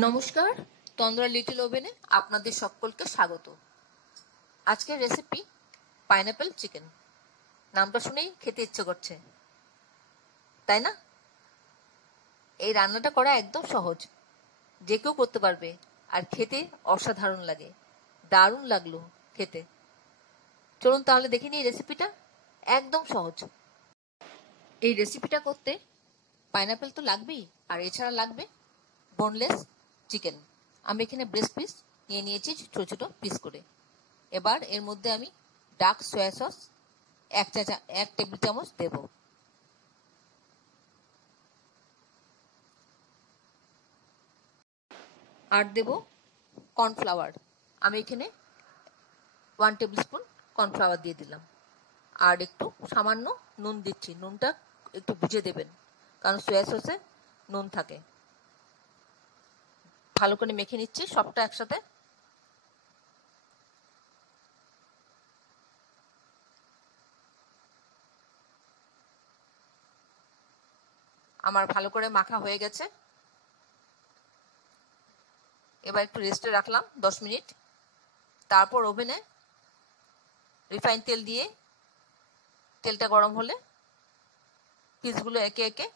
নমস্কার, তন্দ্রা লিটল ওভেনে আপনাদের সকলকে স্বাগত। আজকের রেসিপি পাইনাপেল চিকেন। নামটা শুনেই খেতে ইচ্ছে করছে, তাই না? এই রান্নাটা করা একদম সহজ, যে কেউ করতে পারবে, আর খেতে অসাধারণ লাগে। দারুণ লাগলো খেতে। চলুন তাহলে দেখে নিই রেসিপিটা। একদম সহজ। এই রেসিপিটা করতে পাইনাপেল তো লাগবেই, আর এছাড়া লাগবে বোনলেস চিকেন। আমি এখানে ব্রেস্ট পিস নিয়ে নিয়েছি ছোট ছোট পিস করে। এবার এর মধ্যে আমি ডার্ক সয়া সস 1 টেবিল চামচ দেব। আর দেব কর্নফ্লাওয়ার। আমি এখানে 1 টেবিল স্পুন কর্নফ্লাওয়ার দিয়ে দিলাম। আর একটু সামান্য নুন দিচ্ছি। নুনটা একটু বুঝে দেবেন, কারণ সয়া সসে নুন থাকে। ভালো করে মেখে নিচ্ছি সবটা একসাথে। আমার ভালো করে মাখা হয়ে গেছে। এবার একটু রেস্টে রাখলাম 10 মিনিট। তারপর ওভেনে রিফাইন তেল দিয়ে, তেলটা গরম হলে পিসগুলো একে একে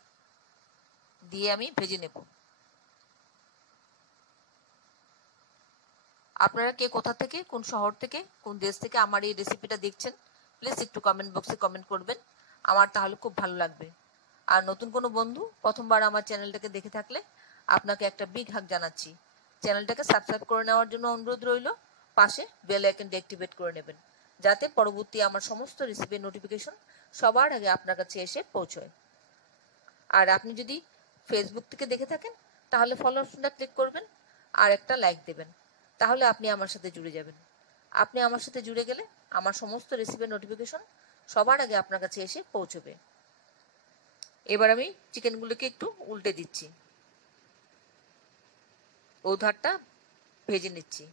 দিয়ে আমি ভেজে নেব। আপনারা কে কোথা থেকে, কোন শহর থেকে, কোন দেশ থেকে আমার এই রেসিপিটা দেখছেন, প্লিজ একটু কমেন্ট বক্সে কমেন্ট করবেন। আমার তাহলে খুব ভালো লাগবে। আর নতুন কোনো বন্ধু প্রথমবার আমার চ্যানেলটাকে দেখে থাকলে আপনাকে একটা বিগ হাগ জানাচ্ছি। চ্যানেলটাকে সাবস্ক্রাইব করে নেওয়ার জন্য অনুরোধ রইল। পাশে বেল আইকনটা অ্যাক্টিভেট করে নেবেন, যাতে পরবর্তী আমার সমস্ত রেসিপির নোটিফিকেশন সবার আগে আপনার কাছে এসে পৌঁছয়। আর আপনি যদি ফেসবুক থেকে দেখে থাকেন, তাহলে ফলো অপশনটা ক্লিক করবেন আর একটা লাইক দেবেন। তাহলে আপনি আমার সাথে জুড়ে যাবেন। আপনি আমার সাথে জুড়ে গেলে আমার সমস্ত রেসিপির নোটিফিকেশন সবার আগে আপনার কাছে এসে পৌঁছবে। এবার আমি চিকেনগুলোকে একটু উল্টে দিচ্ছি, ও ধারটা ভেজে নিচ্ছি।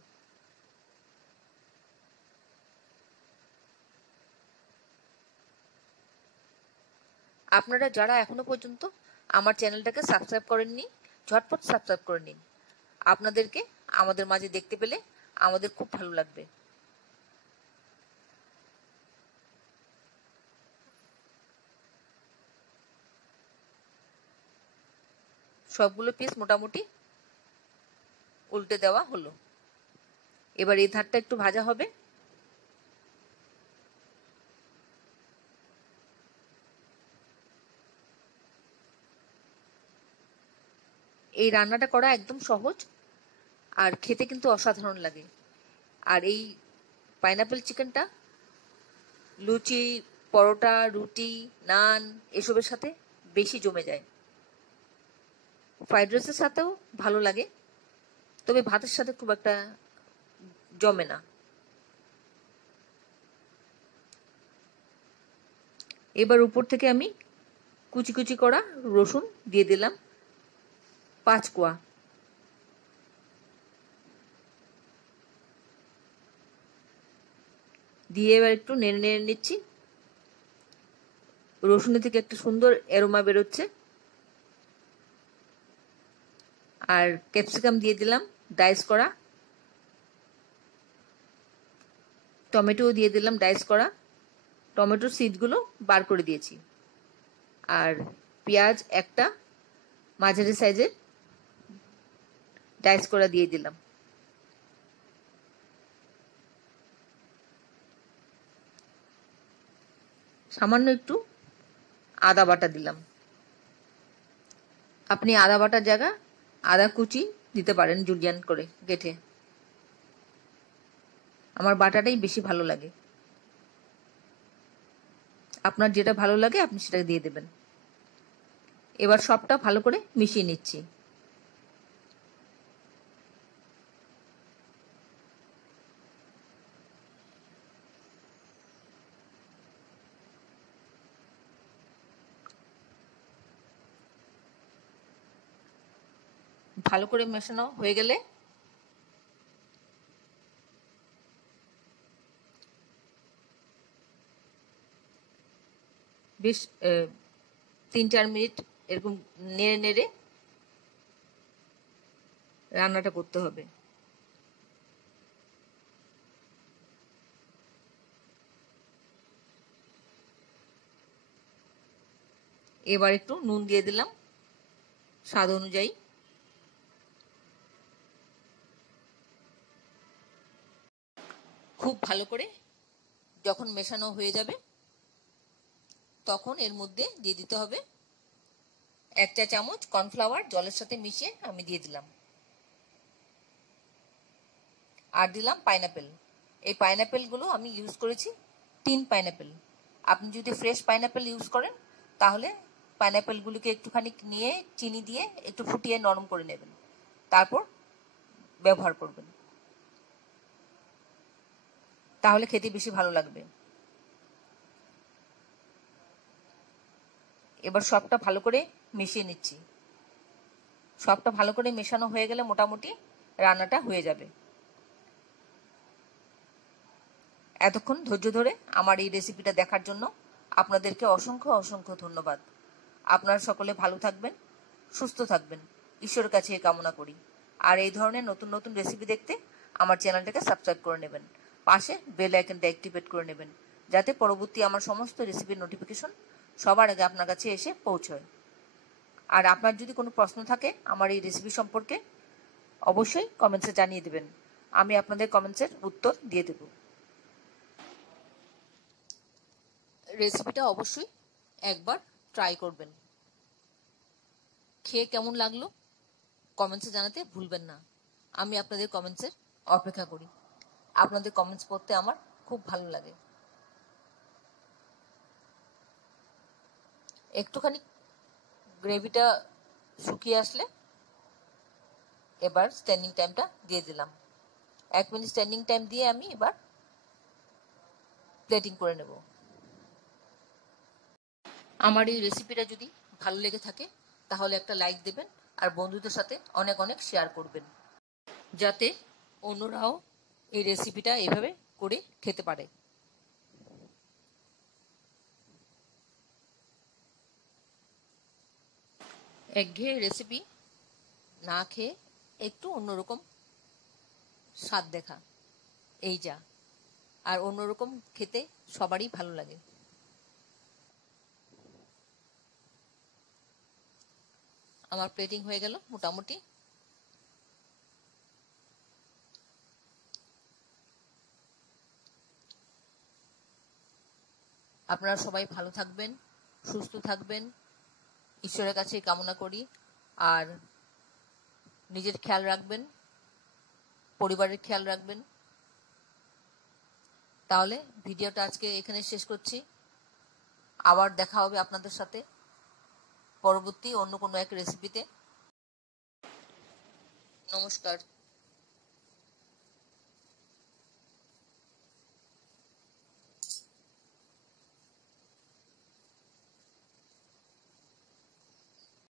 আপনারা যারা এখনো পর্যন্ত আমার চ্যানেলটাকে সাবস্ক্রাইব করেননি, ঝটপট সাবস্ক্রাইব করে নিন। আপনাদেরকে আমাদের মাঝে দেখতে পেলে আমাদের খুব ভালো লাগবে। সবগুলো পিস মোটামুটি উল্টে দেওয়া হলো। এবার এই ধারটা একটু ভাজা হবে। এই রান্নাটা করা একদম সহজ, আর খেতে কিন্তু অসাধারণ লাগে। আর এই পাইনাপেল চিকেনটা লুচি, পরোটা, রুটি, নান এসবের সাথে বেশি জমে যায়। ফ্রাইড রাইসের সাথেও ভালো লাগে, তবে ভাতের সাথে খুব একটা জমে না। এবার উপর থেকে আমি কুচি কুচি করা রসুন দিয়ে দিলাম 5 কোয়া। দিয়ে এবার একটু নেড়ে নেড়ে নিচ্ছি। রসুনের থেকে একটা সুন্দর অ্যারোমা বেরোচ্ছে। আর ক্যাপসিকাম দিয়ে দিলাম ডাইস করা। টমেটো দিয়ে দিলাম ডাইস করা। টমেটোর সিডগুলো বার করে দিয়েছি। আর পেঁয়াজ একটা মাঝারি সাইজের ডাইস করা দিয়ে দিলাম। সামান্য একটু আদা বাটা দিলাম। আপনি আদা বাটার জায়গা আদা কুচি দিতে পারেন, জুলিয়ান করে কেটে। আমার বাটাটাই বেশি ভালো লাগে। আপনার যেটা ভালো লাগে আপনি সেটা দিয়ে দেবেন। এবার সবটা ভালো করে মিশিয়ে নিচ্ছি। ভালো করে মেশানো হয়ে গেলে বেশ 3-4 মিনিট এরকম নেড়ে নেড়ে রান্নাটা করতে হবে। এবার একটু নুন দিয়ে দিলাম স্বাদ অনুযায়ী। খুব ভালো করে যখন মেশানো হয়ে যাবে তখন এর মধ্যে দিয়ে দিতে হবে 1 চা চামচ কর্নফ্লাওয়ার, জলের সাথে মিশিয়ে আমি দিয়ে দিলাম। আর দিলাম পাইনাপেল। এই পাইনাপেলগুলো আমি ইউজ করেছি 3 পাইনাপেল। আপনি যদি ফ্রেশ পাইনাপেল ইউজ করেন তাহলে পাইনাপেলগুলিকে একটুখানি নিয়ে চিনি দিয়ে একটু ফুটিয়ে নরম করে নেবেন, তারপর ব্যবহার করবেন, তাহলে খেতে বেশি ভালো লাগবে। এবার সবটা ভালো করে মিশিয়ে নিচ্ছি। সবটা ভালো করে মেশানো হয়ে গেলে মোটামুটি রান্নাটা হয়ে যাবে। এতক্ষণ ধৈর্য ধরে আমার এই রেসিপিটা দেখার জন্য আপনাদেরকে অসংখ্য অসংখ্য ধন্যবাদ। আপনারা সকলে ভালো থাকবেন, সুস্থ থাকবেন, ঈশ্বরের কাছে কামনা করি। আর এই ধরনের নতুন নতুন রেসিপি দেখতে আমার চ্যানেলটাকে সাবস্ক্রাইব করে নেবেন, পাশে বেল আইকনটা অ্যাক্টিভেট করে নেবেন, যাতে পরবর্তী আমার সমস্ত রেসিপির নোটিফিকেশন সবার আগে আপনার কাছে এসে পৌঁছয়। আর আপনার যদি কোনো প্রশ্ন থাকে আমার এই রেসিপি সম্পর্কে অবশ্যই কমেন্টসে জানিয়ে দেবেন, আমি আপনাদের কমেন্টসের উত্তর দিয়ে দেব। রেসিপিটা অবশ্যই একবার ট্রাই করবেন। খেয়ে কেমন লাগলো কমেন্টসে জানাতে ভুলবেন না। আমি আপনাদের কমেন্টসের অপেক্ষা করি। আপনাদের কমেন্টস পড়তে আমার খুব ভালো লাগে। একটুখানি গ্রেভিটা শুকিয়ে আসলে এবার স্ট্যান্ডিং টাইমটা দিয়ে দিলাম। 1 মিনিট স্ট্যান্ডিং টাইম দিয়ে আমি এবার প্লেটিং করে নেব। আমার এই রেসিপিটা যদি ভালো লেগে থাকে তাহলে একটা লাইক দেবেন আর বন্ধুদের সাথে অনেক অনেক শেয়ার করবেন, যাতে অন্যরাও এই রেসিপিটা এভাবে করে খেতে পারে। একঘেয়ে রেসিপি না খেয়ে একটু অন্যরকম স্বাদ দেখা এই যা, আর অন্যরকম খেতে সবারই ভালো লাগে। আমার প্লেটিং হয়ে গেল মোটামুটি। আপনারা সবাই ভালো থাকবেন, সুস্থ থাকবেন, ঈশ্বরের কাছে কামনা করি। আর নিজের খেয়াল রাখবেন, পরিবারের খেয়াল রাখবেন। তাহলে ভিডিওটা আজকে এখানে শেষ করছি। আবার দেখা হবে আপনাদের সাথে পরবর্তী অন্য কোনো এক রেসিপিতে। নমস্কার।